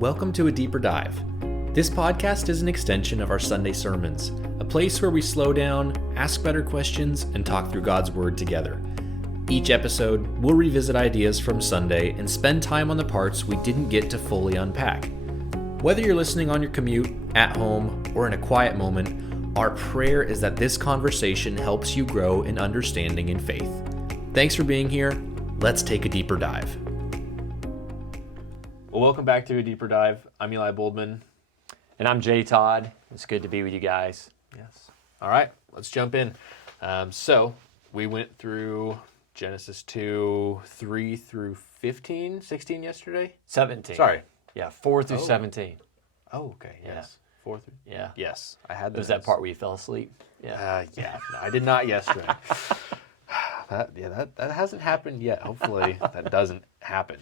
Welcome to A Deeper Dive. This podcast is an extension of our Sunday sermons, a place where we slow down, ask better questions, and talk through God's Word together. Each episode, we'll revisit ideas from Sunday and spend time on the parts we didn't get to fully unpack. Whether you're listening on your commute, at home, or in a quiet moment, our prayer is that this conversation helps you grow in understanding and faith. Thanks for being here. Let's take a deeper dive. Well, welcome back to A Deeper Dive. I'm Eli Boldman. And I'm Jay Todd. It's good to be with you guys. Yes. All right, let's jump in. So we went through Genesis 2, 3 through 15, 16 yesterday? 17. Sorry. Yeah, 4 through 17. Oh, okay, yes. 4 through... Yeah. Yes, I had Was that part where you fell asleep? Yeah. No, I did not yesterday. That hasn't happened yet. Hopefully that doesn't happen.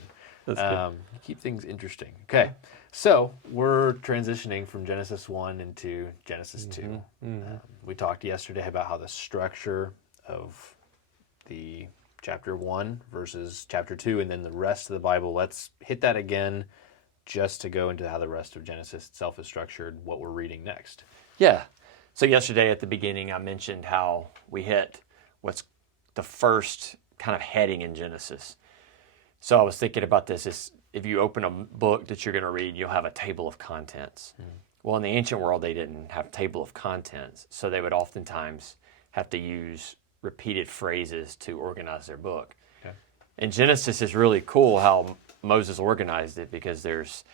That's good. Keep things interesting. Okay, so we're transitioning from Genesis 1 into Genesis 2. We talked yesterday about how the structure of the chapter 1 versus chapter 2 and then the rest of the Bible. Let's hit that again just to go into how the rest of Genesis itself is structured, what we're reading next. Yeah. So yesterday at the beginning, I mentioned how we hit what's the first kind of heading in Genesis. So I was thinking about this, is if you open a book that you're going to read, you'll have a table of contents. Well, in the ancient world, they didn't have table of contents, so they would oftentimes have to use repeated phrases to organize their book. Okay. And Genesis is really cool how Moses organized it, because there's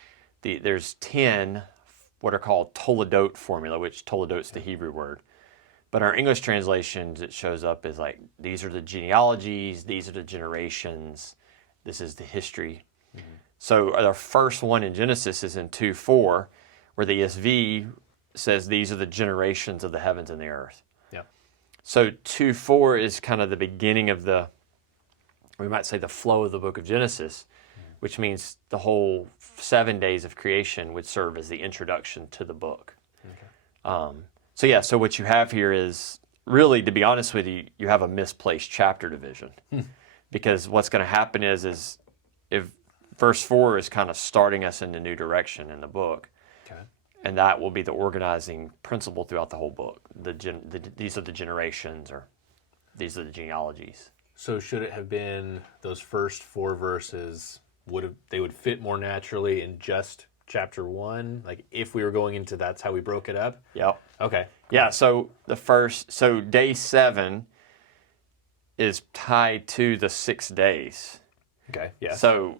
10 what are called toledoth formula, which toledoth's the Hebrew word. But our English translations, it shows up as like, these are the genealogies, these are the generations, this is the history. So our first one in Genesis is in 2:4, where the ESV says these are the generations of the heavens and the earth. Yeah. So 2:4 is kind of the beginning of we might say the flow of the book of Genesis, which means the whole 7 days of creation would serve as the introduction to the book. Okay. So what you have here is, really, to be honest with you, you have a misplaced chapter division. Because what's going to happen is if verse 4 is kind of starting us in a new direction in the book, okay, and that will be the organizing principle throughout the whole book. These are the generations, or these are the genealogies. So should it have been those first 4 verses, they would fit more naturally in just chapter 1? Like if we were going into that's how we broke it up? Yep. Okay. Cool. Yeah, so day 7 is tied to the 6 days. Okay, yeah. So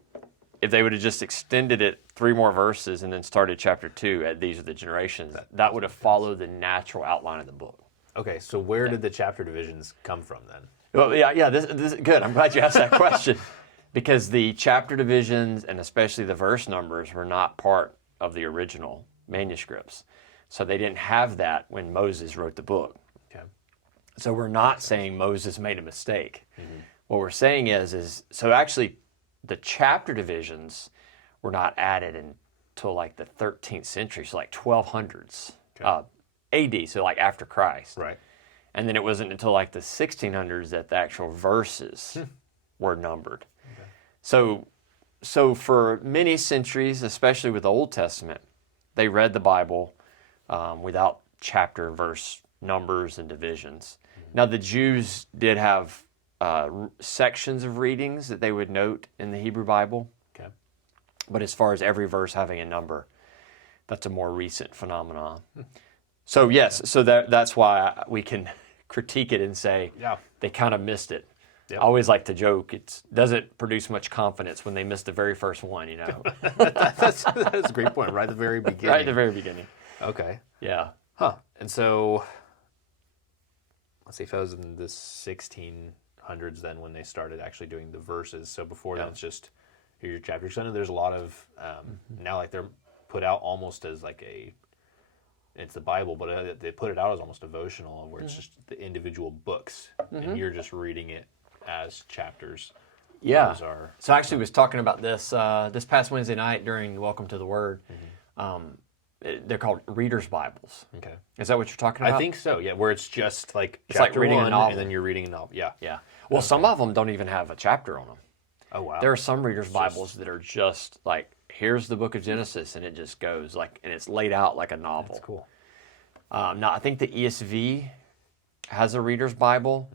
if they would have just extended it 3 more verses and then started chapter 2 at these are the generations, that would have followed the natural outline of the book. Okay, so where did the chapter divisions come from then? Well, yeah, this is good. I'm glad you asked that question. Because the chapter divisions and especially the verse numbers were not part of the original manuscripts. So they didn't have that when Moses wrote the book. Okay. So we're not saying Moses made a mistake. What we're saying is so actually the chapter divisions were not added until like the 13th century, so like 1200s, AD, so like after Christ. Right. And then it wasn't until like the 1600s that the actual verses were numbered. Okay. So for many centuries, especially with the Old Testament, they read the Bible without chapter and verse numbers and divisions. Now the Jews did have sections of readings that they would note in the Hebrew Bible. Okay. But as far as every verse having a number, that's a more recent phenomenon. So yes, so that's why we can critique it and say they kind of missed it. Yep. I always like to joke, it doesn't produce much confidence when they miss the very first one, you know. That's a great point, right at the very beginning. Right at the very beginning. Okay. Yeah. Huh. And so, let's see, if I was in the 1600s then when they started actually doing the verses. So before then it's just, here's your chapter. So I know there's a lot of, now like they're put out almost as like it's the Bible, but they put it out as almost devotional, where it's just the individual books, and you're just reading it as chapters. Yeah. So I actually was talking about this this past Wednesday night during Welcome to the Word. They're called Reader's Bibles. Okay. Is that what you're talking about? I think so, yeah, where it's just like it's like chapter reading 1, a novel. and then you're reading a novel. Yeah. Yeah. Well, some of them don't even have a chapter on them. Oh, wow. There are some Reader's Bibles that are just like here's the book of Genesis, and it just goes and it's laid out like a novel. That's cool. Now, I think the ESV has a reader's Bible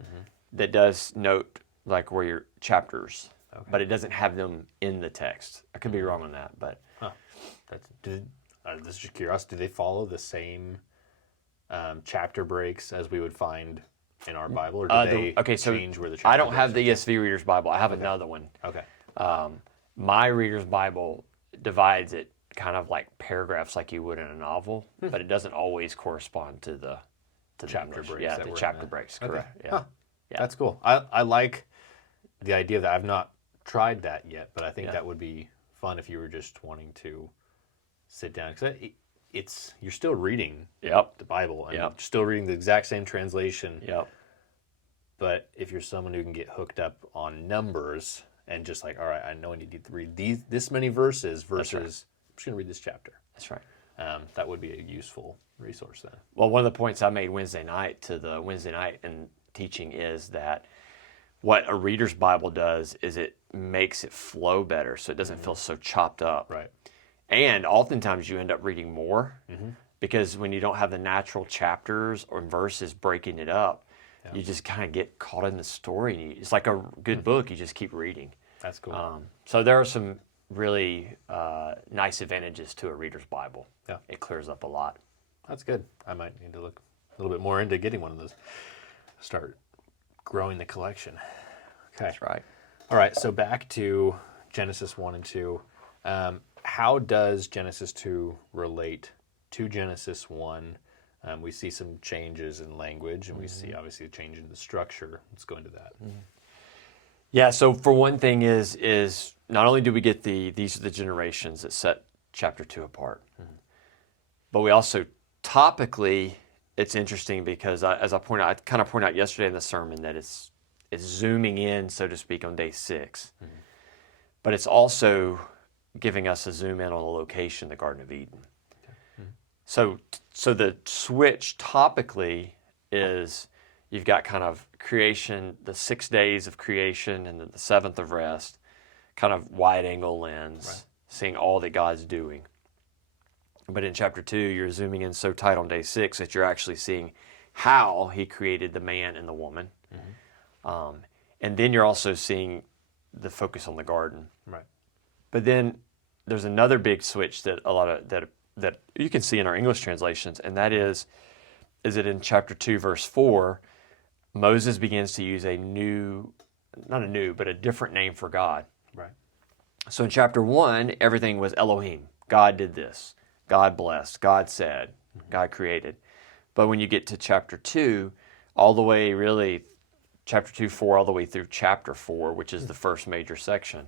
that does note like where your chapters, but it doesn't have them in the text. I could be wrong on that, but This is just curiosity. Do they follow the same chapter breaks as we would find in our Bible, or do they change where the chapter I don't have breaks the ESV reader's Bible. I have another one. Okay. My reader's Bible divides it kind of like paragraphs like you would in a novel, but it doesn't always correspond to the Chapter English. breaks Yeah, that the were in chapter there. breaks, Okay. correct. Yeah. Huh. Yeah. That's cool. I like the idea of that. I've not tried that yet, but I think that would be fun if you were just wanting to sit down, because you're still reading Yep. the Bible and Yep. still reading the exact same translation. Yep. But if you're someone who can get hooked up on numbers and just like, all right, I know I need to read this many verses versus I'm just going to read this chapter. That's right. That would be a useful resource then. Well, one of the points I made Wednesday night to the Wednesday night and teaching is that what a reader's Bible does is it makes it flow better, so it doesn't feel so chopped up. Right. And oftentimes you end up reading more because when you don't have the natural chapters or verses breaking it up, you just kind of get caught in the story. It's like a good book. You just keep reading. That's cool. So there are some really nice advantages to a reader's Bible. Yeah. It clears up a lot. That's good. I might need to look a little bit more into getting one of those. Start growing the collection. Okay. That's right. All right. So back to Genesis 1 and 2. How does Genesis 2 relate to Genesis 1? We see some changes in language, and we see obviously a change in the structure. Let's go into that. Yeah, so for one thing is not only do we get these are the generations that set chapter 2 apart, but we also topically, it's interesting because as I kind of point out yesterday in the sermon that it's zooming in, so to speak, on day 6. But it's also giving us a zoom in on the location, the Garden of Eden. So the switch topically is you've got kind of creation, the 6 days of creation, and then the 7th of rest, kind of wide angle lens, seeing all that God's doing. But in chapter 2, you're zooming in so tight on day 6 that you're actually seeing how he created the man and the woman. And then you're also seeing the focus on the garden. Right. But then there's another big switch that that you can see in our English translations, and that is it in chapter 2, verse 4, Moses begins to use a different name for God. Right. So in chapter 1, everything was Elohim. God did this. God blessed. God said. God created. But when you get to chapter 2, all the way really, chapter 2, 4, all the way through chapter 4, which is the first major section,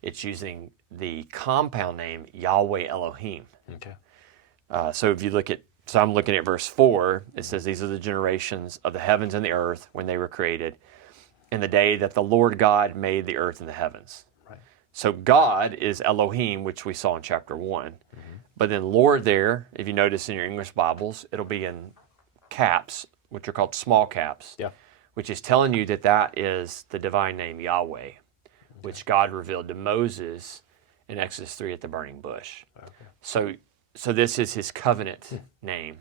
it's using the compound name Yahweh Elohim. Okay. So if you look at, so I'm looking at verse 4, it says, these are the generations of the heavens and the earth when they were created, in the day that the Lord God made the earth and the heavens. Right. So God is Elohim, which we saw in chapter 1. But then Lord there, if you notice in your English Bibles, it'll be in caps, which are called small caps, which is telling you that is the divine name Yahweh, which God revealed to Moses in Exodus 3 at the burning bush. Okay. So this is his covenant name.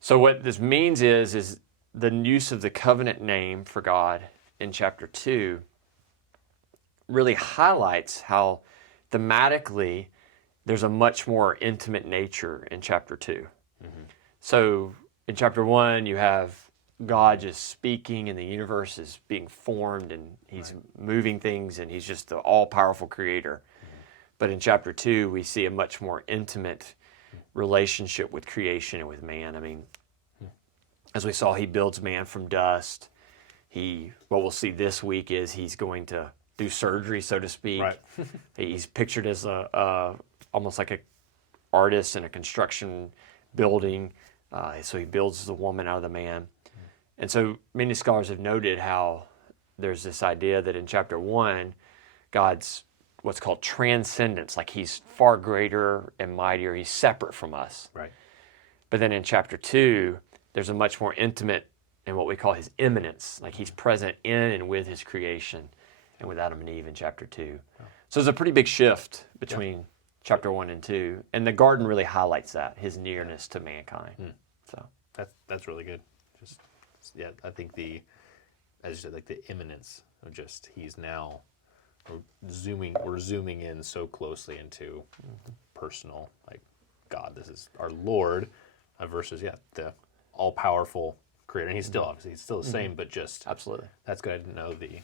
So what this means is the use of the covenant name for God in chapter 2 really highlights how thematically there's a much more intimate nature in chapter 2. So in chapter 1, you have God just speaking and the universe is being formed and he's moving things and he's just the all-powerful creator. But in chapter 2, we see a much more intimate relationship with creation and with man. I mean, as we saw, he builds man from dust. What we'll see this week is he's going to do surgery, so to speak. Right. He's pictured as almost like an artist in a construction building. So he builds the woman out of the man. And so many scholars have noted how there's this idea that in chapter 1, God's what's called transcendence, like he's far greater and mightier. He's separate from us. Right. But then in chapter 2, there's a much more intimate and what we call his immanence, like he's present in and with his creation and with Adam and Eve in chapter 2. So there's a pretty big shift between chapter 1 and 2, and the garden really highlights that, his nearness to mankind. So that's really good. Just I think as you said, like the imminence of just he's now we're zooming in so closely into personal, like God, this is our Lord, versus the all powerful creator. And he's still obviously the same, but just absolutely, that's good. I didn't know the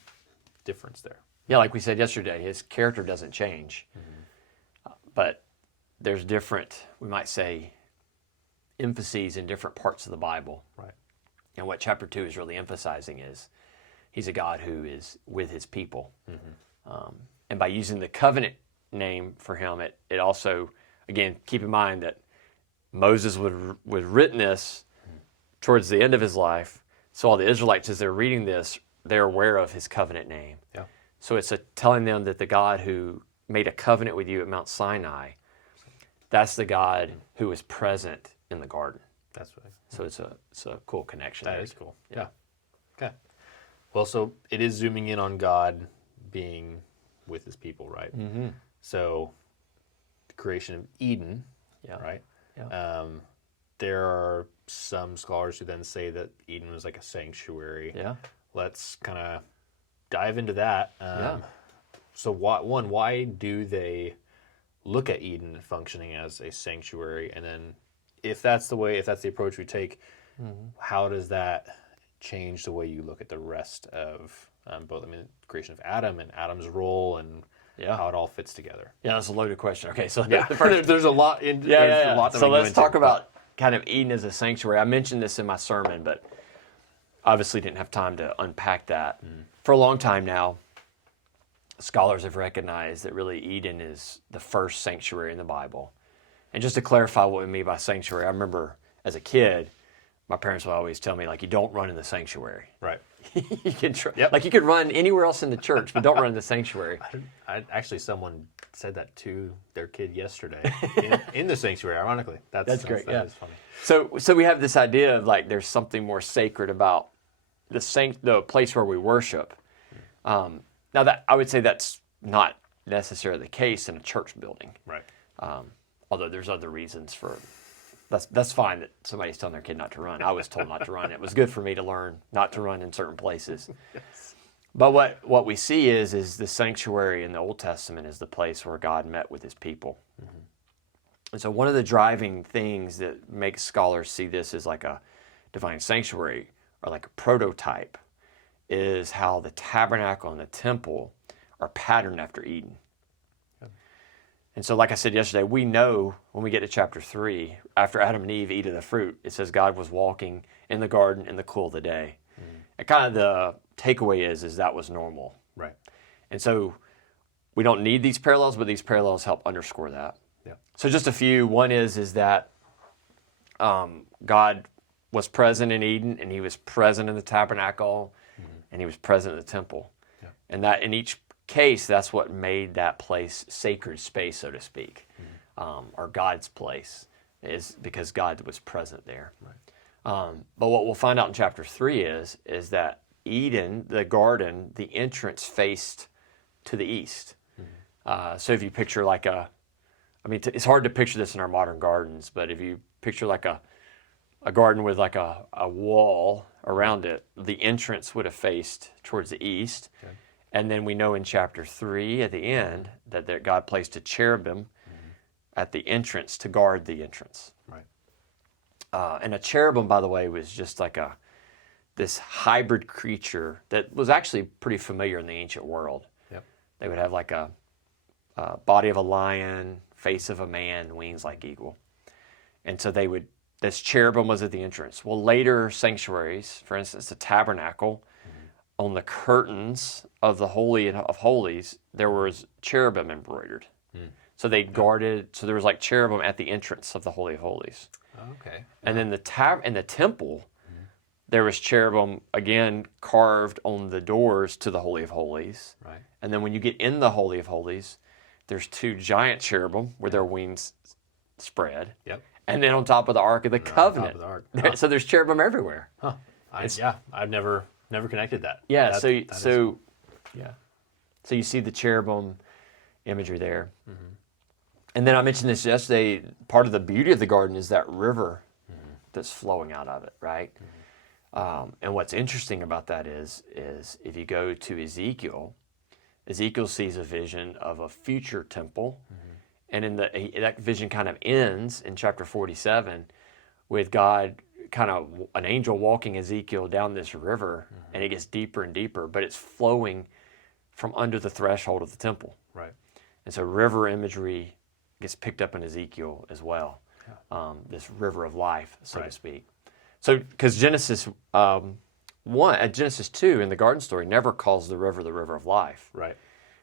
difference there. Yeah, like we said yesterday, his character doesn't change, but there's different, we might say, emphases in different parts of the Bible. Right. And what chapter 2 is really emphasizing is he's a God who is with his people. And by using the covenant name for him, it also, again, keep in mind that Moses would written this towards the end of his life. So all the Israelites, as they're reading this, they're aware of his covenant name. Yeah. So it's telling them that the God who made a covenant with you at Mount Sinai, that's the God who is present in the garden. That's right. So it's a cool connection. That there. is cool. Yeah. Okay. Well, so it is zooming in on God being with his people, right? So the creation of Eden, right? Yeah. There are some scholars who then say that Eden was like a sanctuary. Yeah. Let's kind of dive into that. So why do they look at Eden functioning as a sanctuary? And then if that's the approach we take, how does that change the way you look at the rest of both, the creation of Adam and Adam's role and how it all fits together? Yeah, that's a loaded question. Okay, so there's a lot in yeah. A lot that so we go let's into, talk about kind of Eden as a sanctuary. I mentioned this in my sermon, but obviously didn't have time to unpack that. For a long time now, scholars have recognized that really Eden is the first sanctuary in the Bible. And just to clarify what we mean by sanctuary, I remember as a kid, my parents would always tell me, like, you don't run in the sanctuary. Right. You can like you could run anywhere else in the church, but don't run in the sanctuary. Actually, someone said that to their kid yesterday in the sanctuary. Ironically, that's great. That is funny. So we have this idea of like there's something more sacred about the place where we worship. Now that I would say that's not necessarily the case in a church building. Right. Although there's other reasons for. That's fine that somebody's telling their kid not to run. I was told not to run. It was good for me to learn not to run in certain places. Yes. But what we see is the sanctuary in the Old Testament is the place where God met with his people. And so one of the driving things that makes scholars see this as like a divine sanctuary or like a prototype is how the tabernacle and the temple are patterned after Eden. And so, like I said yesterday, we know when we get to chapter 3, after Adam and Eve eat of the fruit, it says God was walking in the garden in the cool of the day. And kind of the takeaway is that was normal. Right. And so we don't need these parallels, but these parallels help underscore that. Yeah. So just a few. One is that God was present in Eden, and he was present in the tabernacle, and he was present in the temple. Yeah. And that in each case, that's what made that place sacred space, so to speak, or God's place, is because God was present there. Right. But what we'll find out in chapter 3 is that Eden, the garden, the entrance faced to the east. So if you picture like it's hard to picture this in our modern gardens, but if you picture like a garden with like a wall around it, the entrance would have faced towards the east. Okay. And then we know in chapter 3 at the end that God placed a cherubim at the entrance to guard the entrance. Right. And a cherubim, by the way, was just like this hybrid creature that was actually pretty familiar in the ancient world. Yep. They would have like a body of a lion, face of a man, wings like eagle. And so this cherubim was at the entrance. Well, later sanctuaries, for instance, the tabernacle, on the curtains of the Holy of Holies, there was cherubim embroidered. So they guarded, so there was like cherubim at the entrance of the Holy of Holies. Okay. And then in the temple, there was cherubim, again, carved on the doors to the Holy of Holies. Right. And then when you get in the Holy of Holies, there's 2 giant cherubim with their wings spread. Yep. And then on top of the Ark of the Covenant. So there's cherubim everywhere. Huh. I've never connected that. Yeah, so you see the cherubim imagery there. And then I mentioned this yesterday, part of the beauty of the garden is that river that's flowing out of it, right? And what's interesting about that is if you go to Ezekiel sees a vision of a future temple, and that vision kind of ends in chapter 47 with God, kind of an angel walking Ezekiel down this river, and it gets deeper and deeper, but it's flowing from under the threshold of the temple. Right. And so river imagery gets picked up in Ezekiel as well, this river of life, so to speak. So, because Genesis 2 in the garden story never calls the river of life. Right.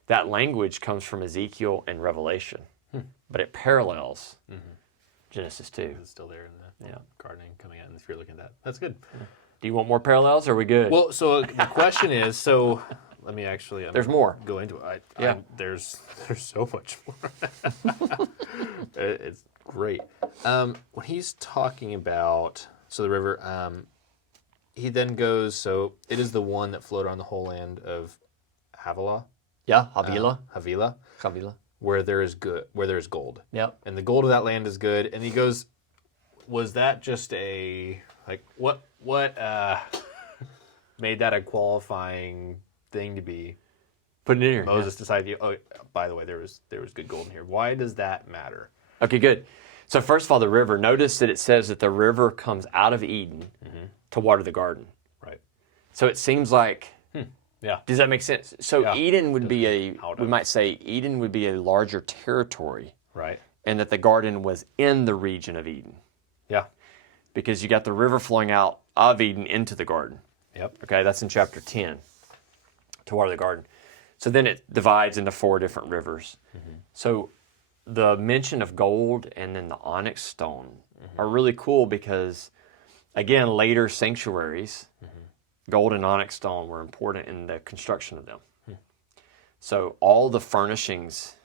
That language comes from Ezekiel and Revelation, but it parallels Genesis 2. It's still there in the gardening coming out, if you're looking at that. That's good. Do you want more parallels, or are we good? Well, so the question is, let me actually... There's more. Go into it. There's so much more. It's great. When he's talking about... So the river, he then goes, so it is the one that flowed on the whole land of Havilah. Yeah, Havilah. Havilah. Where there is gold. Yep. And the gold of that land is good. And he goes, was that just what made that a qualifying thing to be? Put it in here. Moses decided, by the way, there was good gold in here. Why does that matter? Okay, good. So first of all, the river, notice that it says that the river comes out of Eden to water the garden. Right. So it seems like, yeah. Does that make sense? So Eden would be we might say Eden would be a larger territory. Right. And that the garden was in the region of Eden. Yeah. Because you got the river flowing out of Eden into the garden. Yep. Okay, that's in chapter 10, to water the garden. So then it divides into 4 different rivers. So the mention of gold and then the onyx stone are really cool because, again, later sanctuaries, gold and onyx stone were important in the construction of them. So all the furnishings,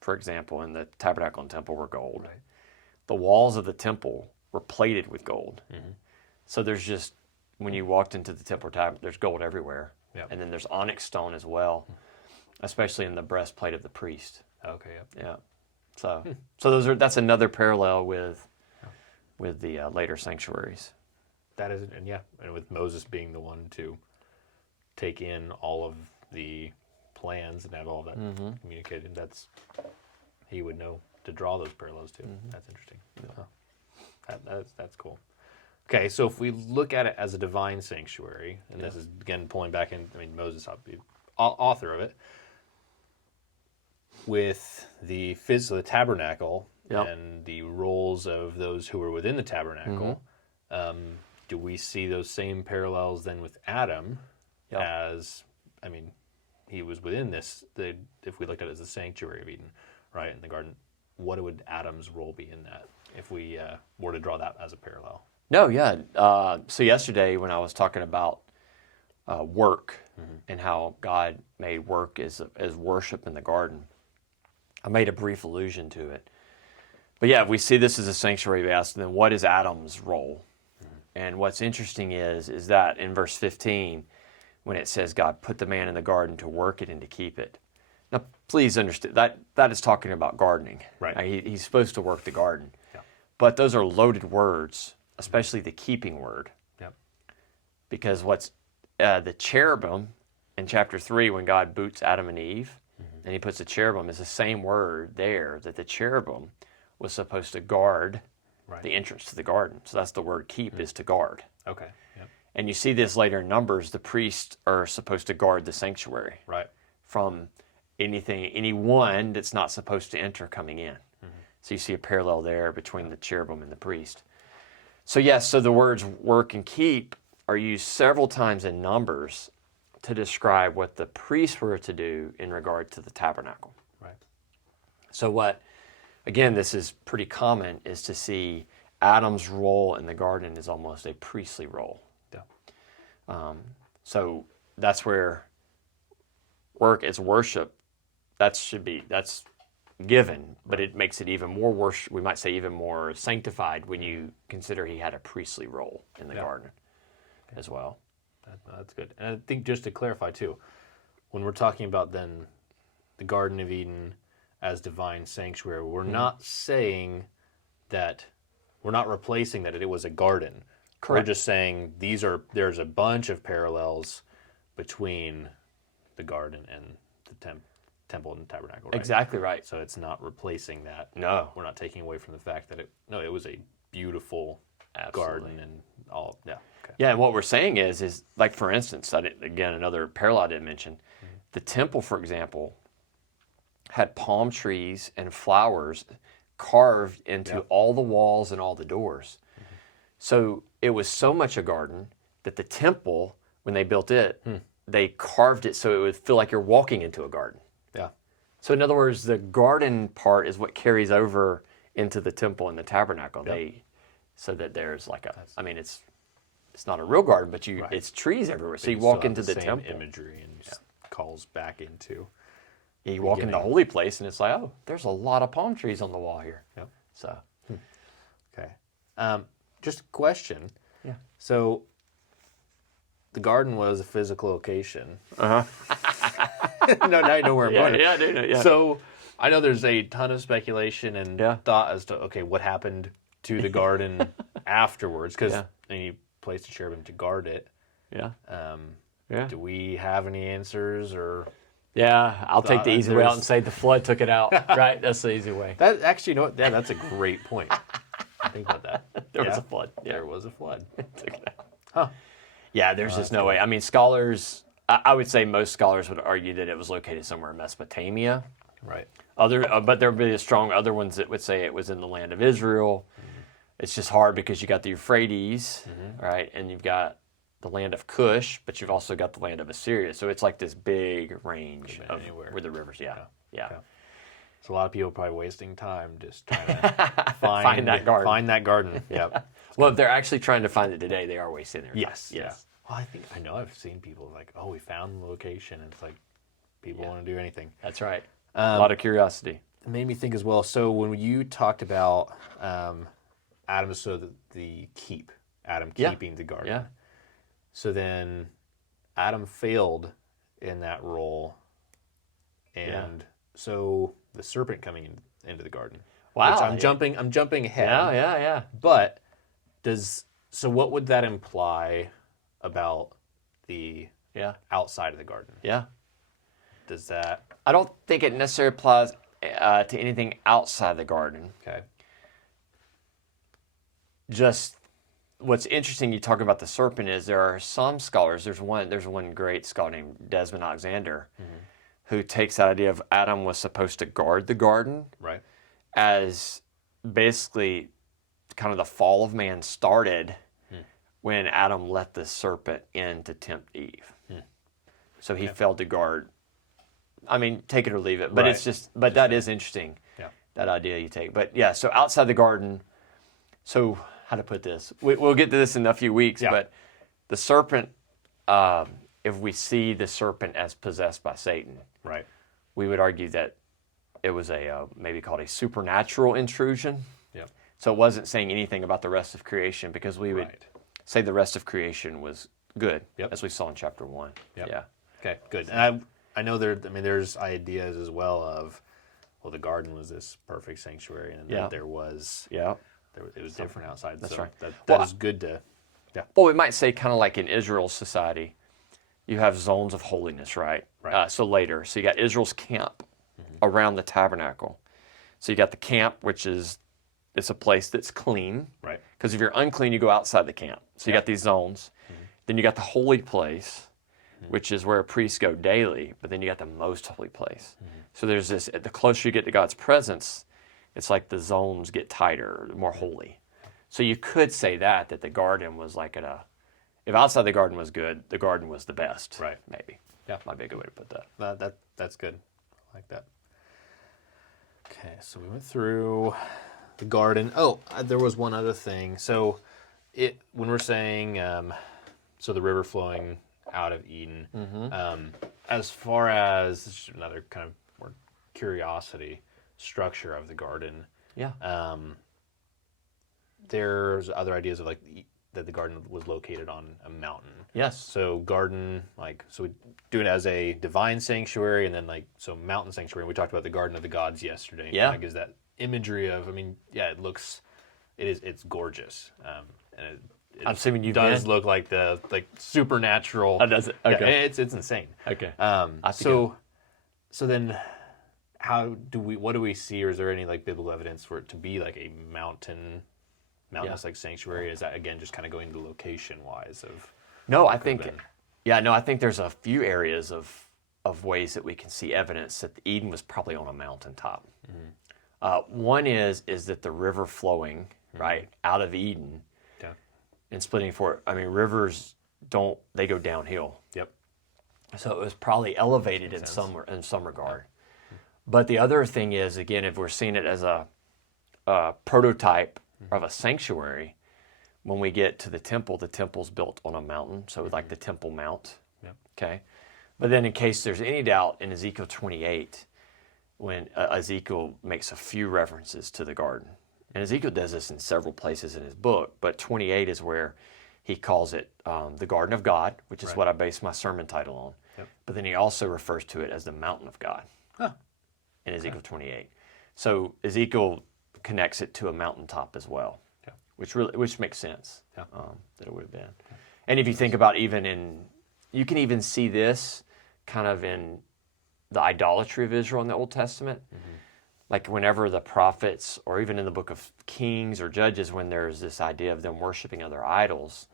for example, in the tabernacle and temple were gold. Right. The walls of the temple were plated with gold. So there's just, when you walked into the temple, there's gold everywhere. Yep. And then there's onyx stone as well, especially in the breastplate of the priest. Okay. Yep. Yeah. So that's another parallel with the later sanctuaries. That is, and with Moses being the one to take in all of the plans and have all that communicated, he would know to draw those parallels too. That's interesting. Yeah. That's cool. Okay, so if we look at it as a divine sanctuary, and this is again pulling back in, Moses, author of it, with the tabernacle and the roles of those who were within the tabernacle, do we see those same parallels then with Adam as, he was within this, if we looked at it as the sanctuary of Eden, right, in the garden, what would Adam's role be in that if we were to draw that as a parallel? No, yeah. So yesterday when I was talking about work and how God made work as worship in the garden, I made a brief allusion to it. But yeah, if we see this as a sanctuary, we ask, then what is Adam's role? And what's interesting is that in verse 15, when it says God put the man in the garden to work it and to keep it. Now, please understand, that is talking about gardening. Right. He's supposed to work the garden. Yeah. But those are loaded words, especially the keeping word. Yep. Because the cherubim in chapter 3, when God boots Adam and Eve, and he puts the cherubim, is the same word there, that the cherubim was supposed to guard the entrance to the garden. So that's the word keep, is to guard. Okay. Yep. And you see this later in Numbers, the priests are supposed to guard the sanctuary. Right. From anyone that's not supposed to enter coming in. So you see a parallel there between the cherubim and the priest. So yes, so the words work and keep are used several times in Numbers to describe what the priests were to do in regard to the tabernacle. Right. So again, this is pretty common, is to see Adam's role in the garden is almost a priestly role. Yeah. So that's where work is worship. That's given, but it makes it even more worship. We might say even more sanctified when you consider he had a priestly role in the garden as well. That's good. And I think just to clarify too, when we're talking about then the Garden of Eden, as divine sanctuary, we're not saying that, we're not replacing that it was a garden. Correct. We're just saying there's a bunch of parallels between the garden and the temple and tabernacle, right? Exactly right. So it's not replacing that. No. We're not taking away from the fact that it was a beautiful Absolutely. garden and all. Yeah. Okay. Yeah, and what we're saying is like, for instance, again, another parallel I didn't mention, the temple, for example, had palm trees and flowers carved into all the walls and all the doors. So it was so much a garden that the temple, when they built it, they carved it so it would feel like you're walking into a garden. Yeah. So in other words, the garden part is what carries over into the temple and the tabernacle. Yep. So that there's like it's not a real garden, but it's trees everywhere. So you walk into the same temple. imagery and just calls back into. You walk in the holy place and it's like, oh, there's a lot of palm trees on the wall here. Yep. So. Okay. Just a question. Yeah. So the garden was a physical location. Uh-huh. No, now you know where I'm going. Yeah, I do know. Yeah. So I know there's a ton of speculation and thought as to, okay, what happened to the garden afterwards? Because you placed a cherubim to guard it. Yeah. Do we have any answers or? Yeah, I'll take the easy way out and say the flood took it out. Right? That's the easy way. That actually, you know what? Yeah, that's a great point. Think about that. There was a flood. Yeah. There was a flood. Took it out. Huh. Yeah, there's just no way. I mean, scholars, I would say most scholars would argue that it was located somewhere in Mesopotamia. Right. But there would be strong other ones that would say it was in the land of Israel. It's just hard because you got the Euphrates, right? And you've got the land of Cush, but you've also got the land of Assyria. So it's like this big range of where the rivers, yeah. Okay. So a lot of people are probably wasting time just trying to Find that garden. Find that garden. Yep. Well, if they're actually trying to find it today, they are wasting their time. Yes. Yes. Well, I know I've seen people like, oh, we found the location. And it's like people want to do anything. That's right. A lot of curiosity. It made me think as well. So when you talked about Adam, so the keep, Adam keeping the garden. Yeah. So then Adam failed in that role. And so the serpent coming into the garden. Wow. Which I'm jumping ahead. Yeah. But what would that imply about the outside of the garden? Yeah. Does that? I don't think it necessarily applies to anything outside the garden. Okay. Just what's interesting, you talk about the serpent, is there are some scholars. There's one great scholar named Desmond Alexander who takes that idea of Adam was supposed to guard the garden, right, as basically kind of the fall of man started when Adam let the serpent in to tempt Eve. So he failed to guard. I mean, take it or leave it, but it's that is interesting. Yeah. That idea you take, but yeah. So outside the garden, so how to put this? We'll get to this in a few weeks, but the serpent. If we see the serpent as possessed by Satan, right, we would argue that it was a maybe called a supernatural intrusion. Yeah. So it wasn't saying anything about the rest of creation, because we would say the rest of creation was good, as we saw in chapter 1. Yep. Yeah. Okay, good. And I know there's ideas as well of, well, the garden was this perfect sanctuary, and then there was it was different outside. That's so right. That is good to. Yeah. Well, we might say kind of like in Israel's society, you have zones of holiness, right? So later, so you got Israel's camp around the tabernacle. So you got the camp, which is it's a place that's clean, right? Because if you're unclean, you go outside the camp. So you got these zones. Then you got the holy place, which is where priests go daily. But then you got the most holy place. So there's this. The closer you get to God's presence, it's like the zones get tighter, more holy. So you could say that the garden was like if outside the garden was good, the garden was the best. Right. Maybe. Yeah. Might be a good way to put that. That's good. I like that. Okay, so we went through the garden. Oh, there was one other thing. So when we're saying so the river flowing out of Eden, as far as this is another kind of more curiosity structure of the garden. Yeah. There's other ideas of like that the garden was located on a mountain. Yes. So garden, so we do it as a divine sanctuary, and then so mountain sanctuary. We talked about the garden of the gods yesterday. Yeah. Kind of gives that imagery of, it's gorgeous. And it I'm assuming you does look like the supernatural. Oh, does it? Okay. Yeah, it's insane. Okay. So then what do we see, or is there any biblical evidence for it to be like a mountainous sanctuary? Is that again just kind of going to location wise of? No, I think there's a few areas of ways that we can see evidence that Eden was probably on a mountaintop. Mm-hmm. One is that the river flowing right out of Eden and splitting rivers they go downhill. Yep. So it was probably elevated in some regard. Yeah. But the other thing is, again, if we're seeing it as a prototype of a sanctuary, when we get to the temple's built on a mountain, so like the Temple Mount. Yep. Okay. But then in case there's any doubt, in Ezekiel 28, when Ezekiel makes a few references to the garden, and Ezekiel does this in several places in his book, but 28 is where he calls it the Garden of God, which is what I base my sermon title on. Yep. But then he also refers to it as the Mountain of God in Ezekiel 28. So Ezekiel connects it to a mountaintop as well, which makes sense that it would have been. Yeah. And if you think about you can even see this kind of in the idolatry of Israel in the Old Testament. Mm-hmm. Like whenever the prophets, or even in the book of Kings or Judges, when there's this idea of them worshiping other idols,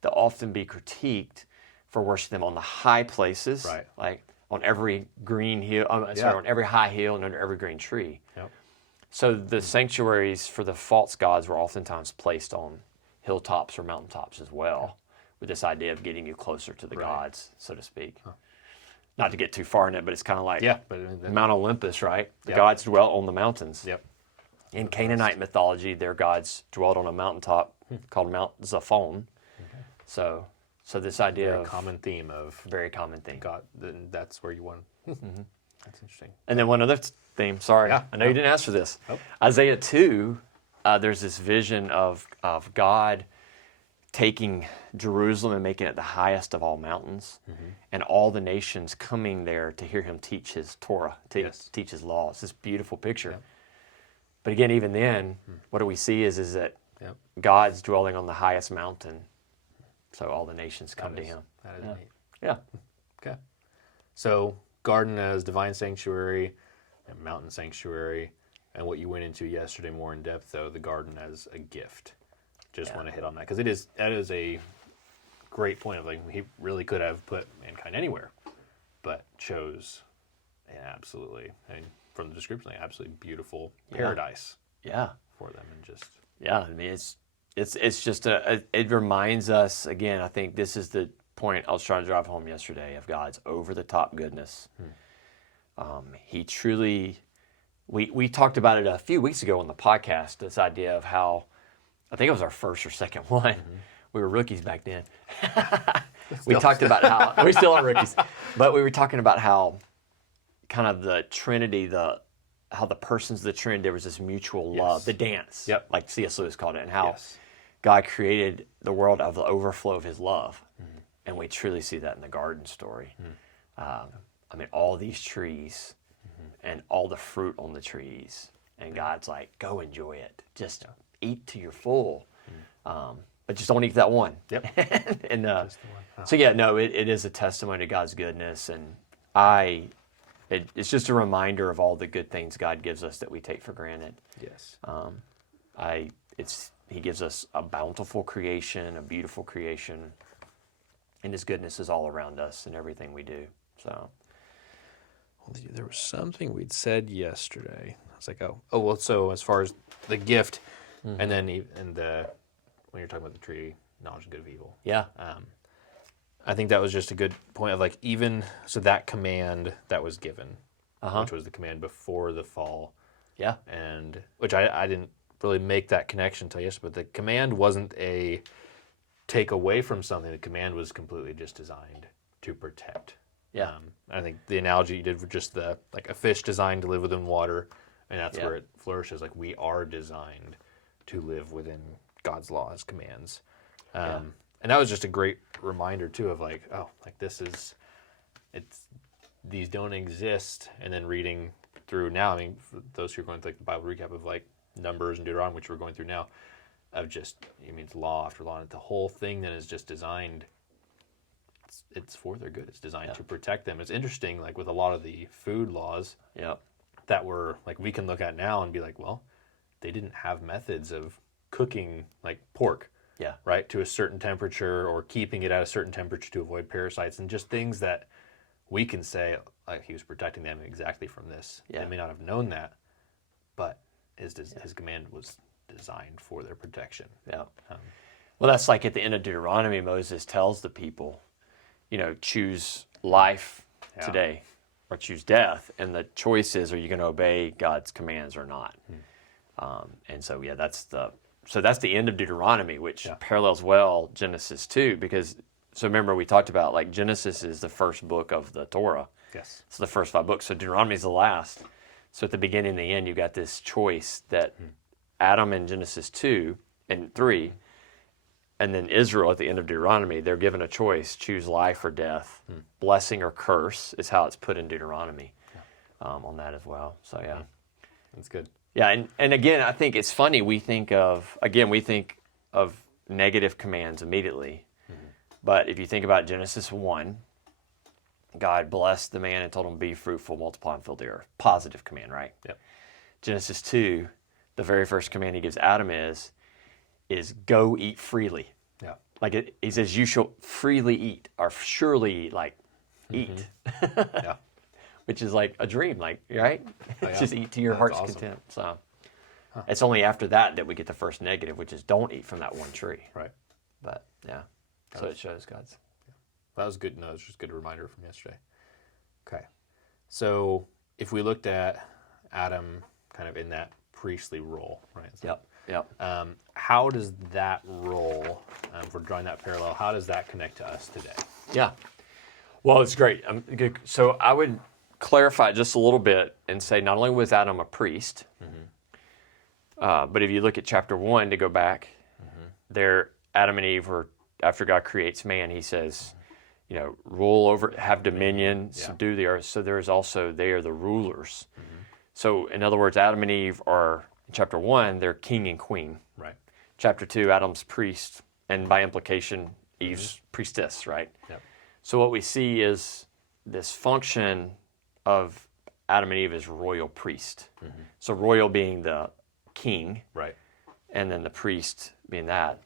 they'll often be critiqued for worshiping them on the high places, like on every green hill, on every high hill and under every green tree. Yep. So the sanctuaries for the false gods were oftentimes placed on hilltops or mountaintops as well, with this idea of getting you closer to the gods, so to speak. Huh. Not to get too far in it, but it's kind of like Mount Olympus, right? The gods dwelt on the mountains. Yep. In Canaanite mythology, their gods dwelt on a mountaintop called Mount Zaphon. Okay. So this idea very common theme. God, that's where you want. Mm-hmm. That's interesting. And then one other theme. Sorry, I know you didn't ask for this. Nope. Isaiah 2. There's this vision of God taking Jerusalem and making it the highest of all mountains, and all the nations coming there to hear him teach his Torah, teach his law. It's this beautiful picture. Yep. But again, even then, what do we see is that God's dwelling on the highest mountain, so all the nations come to him. That is neat. Yeah. Okay. So garden as divine sanctuary and mountain sanctuary, and what you went into yesterday more in depth, though, the garden as a gift. Just want to hit on that because that is a great point of he really could have put mankind anywhere, but chose absolutely, from the description, absolutely beautiful paradise for them, and just it's just it reminds us again. I think this is the point I was trying to drive home yesterday of God's over the top goodness. He truly, we talked about it a few weeks ago on the podcast. This idea of how, I think it was our first or second one. Mm-hmm. We were rookies back then. We talked about how we still are rookies, but we were talking about how kind of the Trinity, how the persons of the Trinity, there was this mutual love, the dance, like C.S. Lewis called it, and how God created the world of the overflow of His love, and we truly see that in the garden story. All these trees and all the fruit on the trees, and God's like, go enjoy it, just eat till you're full, but just don't eat that one. Yep. And so it is a testimony to God's goodness, and it's just a reminder of all the good things God gives us that we take for granted. Yes. He gives us a bountiful creation, a beautiful creation, and His goodness is all around us in everything we do. So. There was something we'd said yesterday. I was like, well, so as far as the gift, and then when you're talking about the tree, knowledge of good and evil. Yeah. I think that was just a good point of even, so that command that was given, which was the command before the fall. Yeah. And, which I didn't really make that connection until yesterday, but the command wasn't a take away from something. The command was completely just designed to protect. Yeah. I think the analogy you did with just a fish designed to live within water, and that's where it flourishes. We are designed to live within God's law, His commands. And that was just a great reminder too of like, oh, like these don't exist. And then reading through now, I mean, for those who are going through like the Bible recap of like Numbers and Deuteronomy, which we're going through now, of just, it means law after law, and the whole thing then is just designed, it's for their good. It's designed to protect them. It's interesting, like with a lot of the food laws that were, like, we can look at now and be like, well, they didn't have methods of cooking like pork, right, to a certain temperature, or keeping it at a certain temperature to avoid parasites, and just things that we can say, like, he was protecting them exactly from this. They may not have known that, but his command was designed for their protection. Well, that's like at the end of Deuteronomy, Moses tells the people, choose life today or choose death. And the choice is, are you going to obey God's commands or not? And so, that's the end of Deuteronomy, which parallels well Genesis 2, because, so remember we talked about, like, Genesis is the first book of the Torah. Yes. It's the first 5 books. So Deuteronomy is the last. So at the beginning and the end, you got this choice that Adam in Genesis 2 and 3, and then Israel at the end of Deuteronomy, they're given a choice: choose life or death, blessing or curse is how it's put in Deuteronomy on that as well. So that's good. Yeah, and again, I think it's funny. We think of negative commands immediately, but if you think about Genesis 1, God blessed the man and told him, be fruitful, multiply, and fill the earth. Positive command, right? Yep. Genesis 2, the very first command he gives Adam is go eat freely. Yeah. Like he says, you shall freely eat, or surely eat, like eat. Yeah. Which is like a dream, like, right? Just eat to your heart's content. So it's only after that we get the first negative, which is don't eat from that one tree. Right. But so it shows God's. That was good. No, it was just a good reminder from yesterday. Okay. So if we looked at Adam kind of in that priestly role, right? So, how does that role, if we're drawing that parallel, how does that connect to us today? Yeah. Well, it's great. So I would clarify just a little bit and say not only was Adam a priest, but if you look at chapter 1, to go back, there Adam and Eve were, after God creates man, he says, rule over, have dominion, subdue the earth. So there is also, they are the rulers. So in other words, Adam and Eve are, in chapter 1, they're king and queen. Right. Chapter 2, Adam's priest, and by implication, Eve's priestess, right? Yep. So what we see is this function of Adam and Eve as royal priest. So royal being the king, right, and then the priest being that.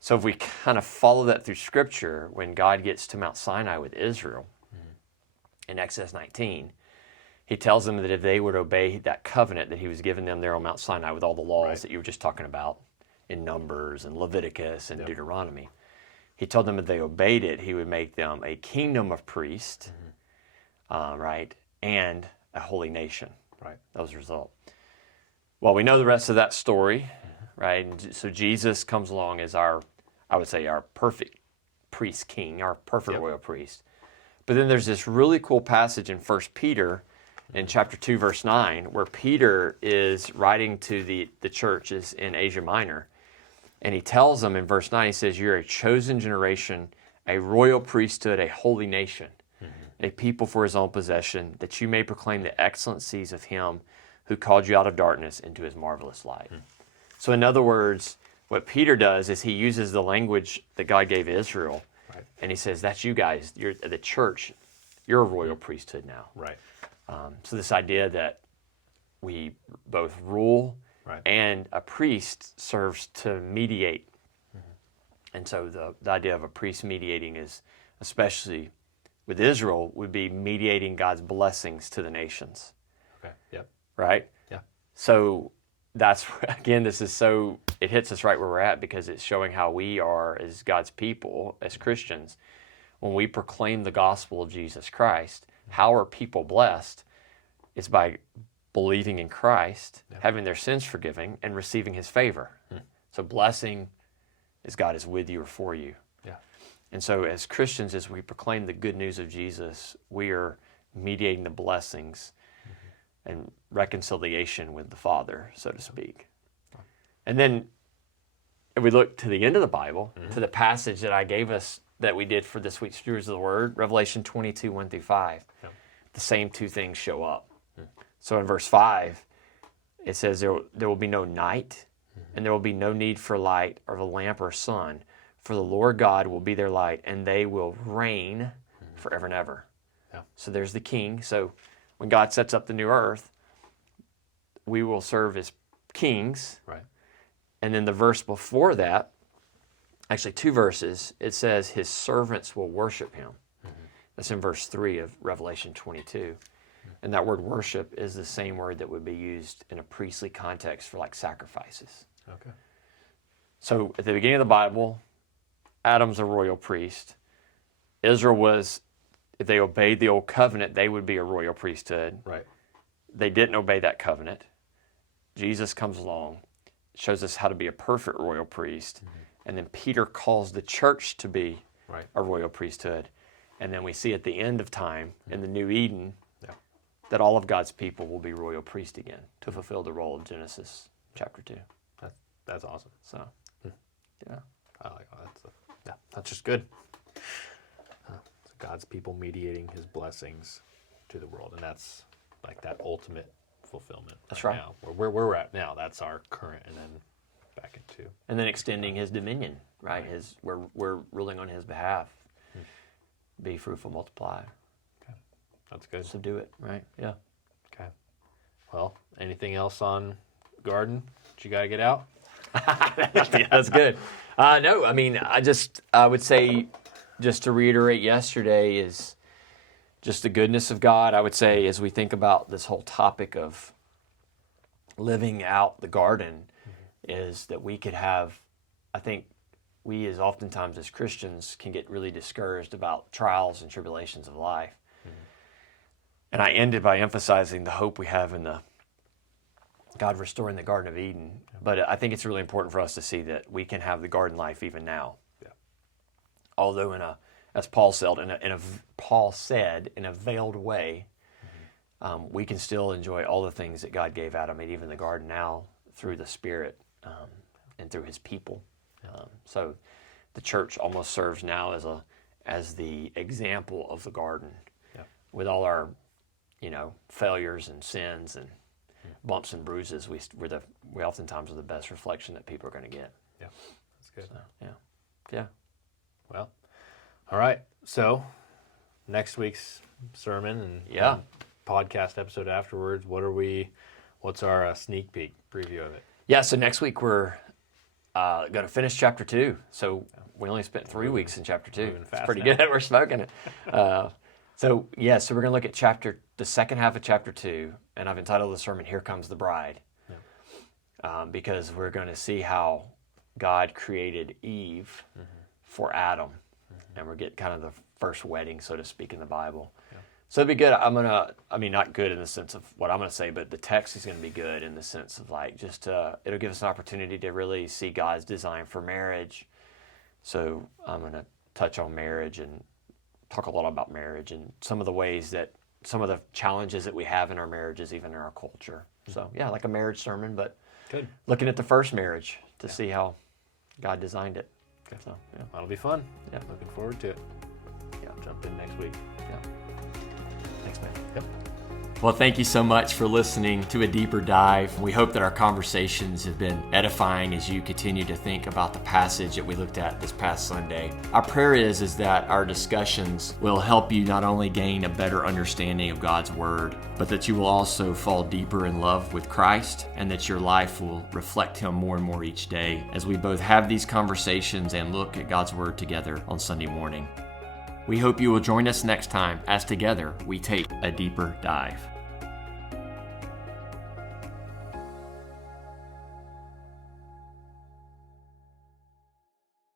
So if we kind of follow that through Scripture, when God gets to Mount Sinai with Israel in Exodus 19, he tells them that if they would obey that covenant that he was giving them there on Mount Sinai with all the laws that you were just talking about in Numbers and Leviticus and Deuteronomy, he told them if they obeyed it, he would make them a kingdom of priests, right, and a holy nation. Right. That was the result. Well, we know the rest of that story, right? And so Jesus comes along as our perfect priest king, our perfect royal priest. But then there's this really cool passage in 1 Peter in chapter 2, verse 9, where Peter is writing to the churches in Asia Minor. And he tells them in verse 9, he says, you're a chosen generation, a royal priesthood, a holy nation, a people for his own possession, that you may proclaim the excellencies of him who called you out of darkness into his marvelous light. So in other words, what Peter does is he uses the language that God gave Israel, and he says, that's you guys, you're the church, you're a royal priesthood now. Right. So this idea that we both rule and a priest serves to mediate. And so the idea of a priest mediating is, especially with Israel, would be mediating God's blessings to the nations. Okay. Yep. Right? Yeah. So that's, again, it hits us right where we're at, because it's showing how we are as God's people, as Christians. When we proclaim the gospel of Jesus Christ, how are people blessed? It's by believing in Christ, having their sins forgiven, and receiving his favor. So blessing is God is with you or for you. Yeah. And so as Christians, as we proclaim the good news of Jesus, we are mediating the blessings and reconciliation with the Father, so to speak. And then if we look to the end of the Bible, to the passage that I gave us that we did for this week's Stewards of the Word, Revelation 22, 1-5, the same two things show up. So in verse 5, it says there will be no night, and there will be no need for light or of a lamp or sun, for the Lord God will be their light, and they will reign forever and ever. Yeah. So there's the king. So when God sets up the new earth, we will serve as kings. Right. And then the verse before that, actually 2 verses, it says his servants will worship him. That's in verse 3 of Revelation 22. And that word worship is the same word that would be used in a priestly context for like sacrifices. Okay. So at the beginning of the Bible, Adam's a royal priest. Israel was, if they obeyed the old covenant, they would be a royal priesthood. Right. They didn't obey that covenant. Jesus comes along, shows us how to be a perfect royal priest. And then Peter calls the church to be a royal priesthood. And then we see at the end of time, in the new Eden, that all of God's people will be royal priests again to fulfill the role of Genesis chapter 2. That's awesome. So, yeah. I like that. That's just good. So God's people mediating his blessings to the world. And that's like that ultimate fulfillment. That's right. Now. Where we're at now, that's our current, and then back into. And then extending his dominion, right? We're ruling on his behalf. Be fruitful, multiply. Okay. That's good. Subdue it, right? Yeah. Okay. Well, anything else on garden that you got to get out? That's good. No, I mean, I would say, just to reiterate yesterday, is just the goodness of God. I would say, as we think about this whole topic of living out the garden, is that we could have, I think we as oftentimes as Christians can get really discouraged about trials and tribulations of life. And I ended by emphasizing the hope we have in the God restoring the Garden of Eden. But I think it's really important for us to see that we can have the garden life even now. Yeah. Although as Paul said, in a veiled way, we can still enjoy all the things that God gave Adam, and even the garden now, through the Spirit and through his people. So the church almost serves now as the example of the garden, with all our failures and sins and bumps and bruises. We oftentimes are the best reflection that people are going to get. Yeah, that's good. So, yeah. Well, all right. So next week's sermon and podcast episode afterwards. What's our sneak peek preview of it? Yeah. So next week we're going to finish chapter 2. So we only spent 3 weeks in chapter 2. It's pretty good that we're smoking it. So we're going to look at the second half of chapter 2, and I've entitled the sermon, Here Comes the Bride, because we're going to see how God created Eve for Adam, and we're getting kind of the first wedding, so to speak, in the Bible. Yeah. So it'd be good. Not good in the sense of what I'm going to say, but the text is going to be good in the sense of it'll give us an opportunity to really see God's design for marriage. So I'm going to touch on marriage and talk a lot about marriage and some of the challenges that we have in our marriages, even in our culture. So like a marriage sermon, but good. Looking at the first marriage to see how God designed it. Okay. So that'll be fun. Yeah. Looking forward to it. Yeah. Jump in next week. Yeah. Thanks, man. Yep. Well, thank you so much for listening to A Deeper Dive. We hope that our conversations have been edifying as you continue to think about the passage that we looked at this past Sunday. Our prayer is that our discussions will help you not only gain a better understanding of God's Word, but that you will also fall deeper in love with Christ, and that your life will reflect Him more and more each day as we both have these conversations and look at God's Word together on Sunday morning. We hope you will join us next time as together we take a deeper dive.